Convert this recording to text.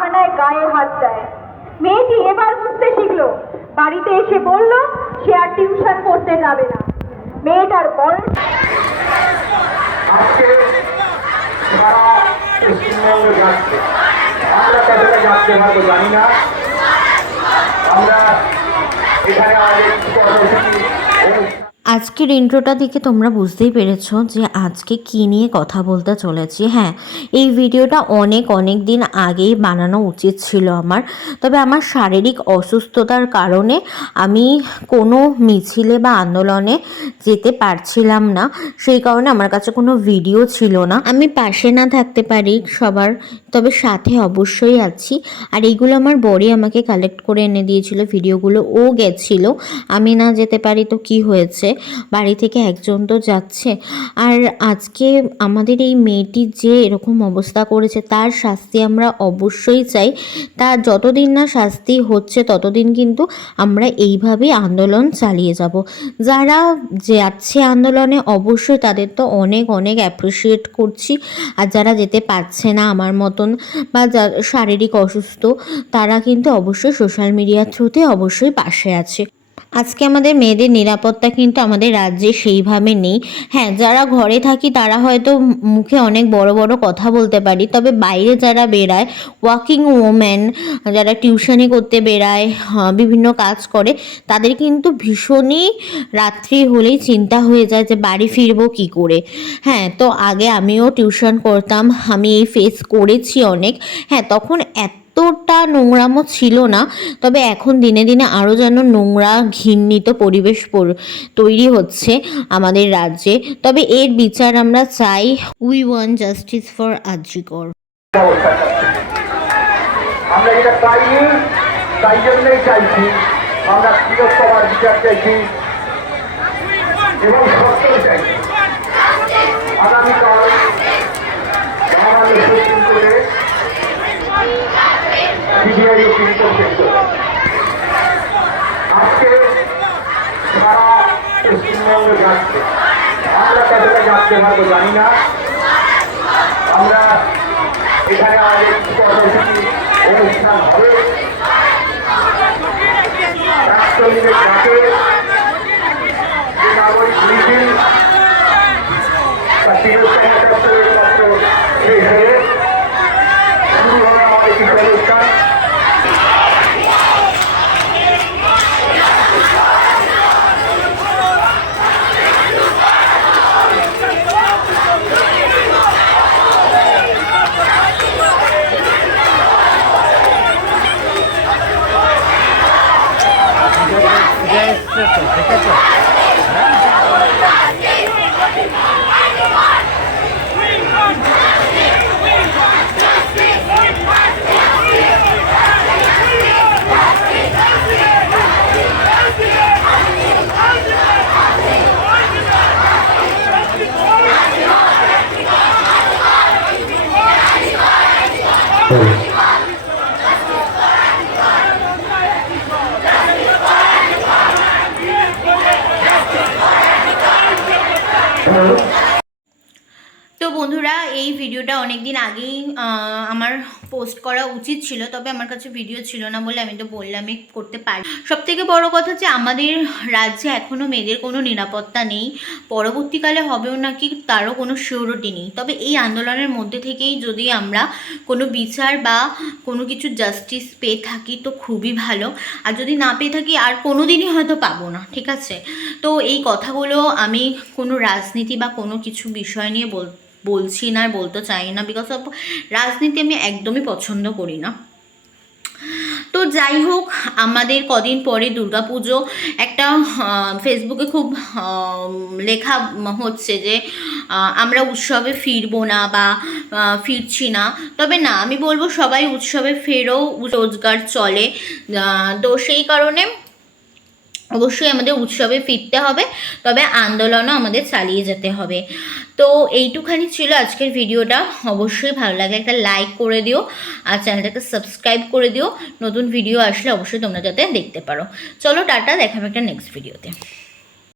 বাহানায় গায়ে হাত দেয়। মেয়েটি এবার বুঝতে শিখলো। বাড়িতে এসে বলল সে আর টিউশন করতে যাবে না। মেয়েটার বয়স আজকে সারা পশ্চিমবঙ্গ যাচ্ছে, আমরা কতটা যাচ্ছে হয়তো জানি না। আমরা এখানে আমাদের কর্মসূচি আজকের ইন্ট্রোটা দেখে তোমরা বুঝতেই পেরেছো যে আজকে কী নিয়ে কথা বলতে চলেছি। হ্যাঁ, এই ভিডিওটা অনেক দিন আগেই বানানো উচিত ছিল আমার, তবে আমার শারীরিক অসুস্থতার কারণে আমি কোনো মিছিলে বা আন্দোলনে যেতে পারছিলাম না। সেই কারণে আমার কাছে কোনো ভিডিও ছিল না। আমি পাশে না থাকতে পারি সবার, তবে সাথে অবশ্যই আছি। আর এইগুলো আমার বড়ি আমাকে কালেক্ট করে এনে দিয়েছিল ভিডিওগুলো, ও গেছিল। আমি না যেতে পারি তো কি হয়েছে, বাড়ি থেকে একজন তো যাচ্ছে। আর আজকে আমাদের এই মেয়েটির যে এরকম অবস্থা করেছে তার শাস্তি আমরা অবশ্যই চাই। তার যতদিন না শাস্তি হচ্ছে ততদিন কিন্তু আমরা এইভাবেই আন্দোলন চালিয়ে যাব। যারা যাচ্ছে আন্দোলনে অবশ্যই তাদের তো অনেক অ্যাপ্রিসিয়েট করছি। আর যারা যেতে পারছে না আমার মতন বা শারীরিক অসুস্থ, তারা কিন্তু অবশ্যই সোশ্যাল মিডিয়ার থ্রুতে অবশ্যই পাশে আছে। আজকে আমাদের মেয়েদের নিরাপত্তা কিন্তু আমাদের রাজ্যে সেইভাবে নেই। হ্যাঁ, যারা ঘরে থাকি তারা হয়তো মুখে অনেক বড় কথা বলতে পারি, তবে বাইরে যারা বেরায়, ওয়ার্কিং ওম্যান যারা টিউশনি করতে বেরায়, বিভিন্ন কাজ করে, তাদের কিন্তু ভীষণই রাত্রি হলেই চিন্তা হয়ে যায় যে বাড়ি ফিরবো কী করে। হ্যাঁ, তো আগে আমিও টিউশন করতাম, আমি এই ফেস করেছি অনেক। হ্যাঁ, তখন এতটা নোংরামো ছিল না, তবে এখন দিনে আরও যেন নোংরা ঘৃণিত পরিবেশ তৈরি হচ্ছে আমাদের রাজ্যে। তবে এর বিচার আমরা চাই। উই ওয়ান্ট জাস্টিস ফর আরজি কর। আমরা এটা পাইনি, তাই জন্যই চাইছি আমরা বৃহত্তমার বিচার চাইছি এবং সত্য চাইছি। আগামীকাল মহামান্য সুপ্রিম কোর্টে সিবিআই ও আজকে সারা পশ্চিমবঙ্গ যাচ্ছে, আমরা কতটা যাচ্ছে হয়তো জানি না। আমরা এখানে আমাদের কর্মসূচি অনুষ্ঠান হবে। রাষ্ট্রলীগের ডাকে যে নাগরিক মিছিল বা ৩৭৭ মাত্র শেষ হয়ে শুরু হবে আমাদের কিছু অনুষ্ঠান। তো বন্ধুরা, এই ভিডিওটা অনেক দিন আগেই আমার পোস্ট করা উচিত ছিল, তবে আমার কাছে ভিডিও ছিল না বলে আমি তো বললামই করতে পারি। সবথেকে বড় কথা যে আমাদের রাজ্যে এখনও মেয়েদের কোনো নিরাপত্তা নেই, পরবর্তীকালে হবেও নাকি তারও কোনো সিওরিটি নেই। তবে এই আন্দোলনের মধ্যে থেকেই যদি আমরা কোনো বিচার বা কোনো কিছু জাস্টিস পেয়ে থাকি তো খুবই ভালো, আর যদি না পেয়ে থাকি আর কোনো দিনই হয়তো পাবো না, ঠিক আছে? তো এই কথাগুলো আমি কোনো রাজনীতি বা কোনো কিছু বিষয় নিয়ে বলছি না, বলতে চাই না, বিকজ অফ রাজনীতি আমি একদমই পছন্দ করি না। তো যাই হোক, আমাদের কদিন পরে দুর্গাপুজো। একটা ফেসবুকে খুব লেখা হচ্ছে যে আমরা উৎসবে ফিরবো না বা ফিরছি না। তবে না, আমি বলবো সবাই উৎসবে ফেরো, রোজগার চলে। তো সেই কারণে অবশ্যই আমাদের উৎসবে ফিরতে হবে, তবে আন্দোলনও আমাদের চালিয়ে যেতে হবে। তো এইটুখানি ছিল আজকের ভিডিওটা। অবশ্যই ভালো লাগলে একটা লাইক করে দিও আর চ্যানেলটাকে সাবস্ক্রাইব করে দিও। নতুন ভিডিও আসলে অবশ্যই তোমরা যাতে দেখতে পারো। চলো টাটা, দেখা হবে একটা নেক্সট ভিডিওতে।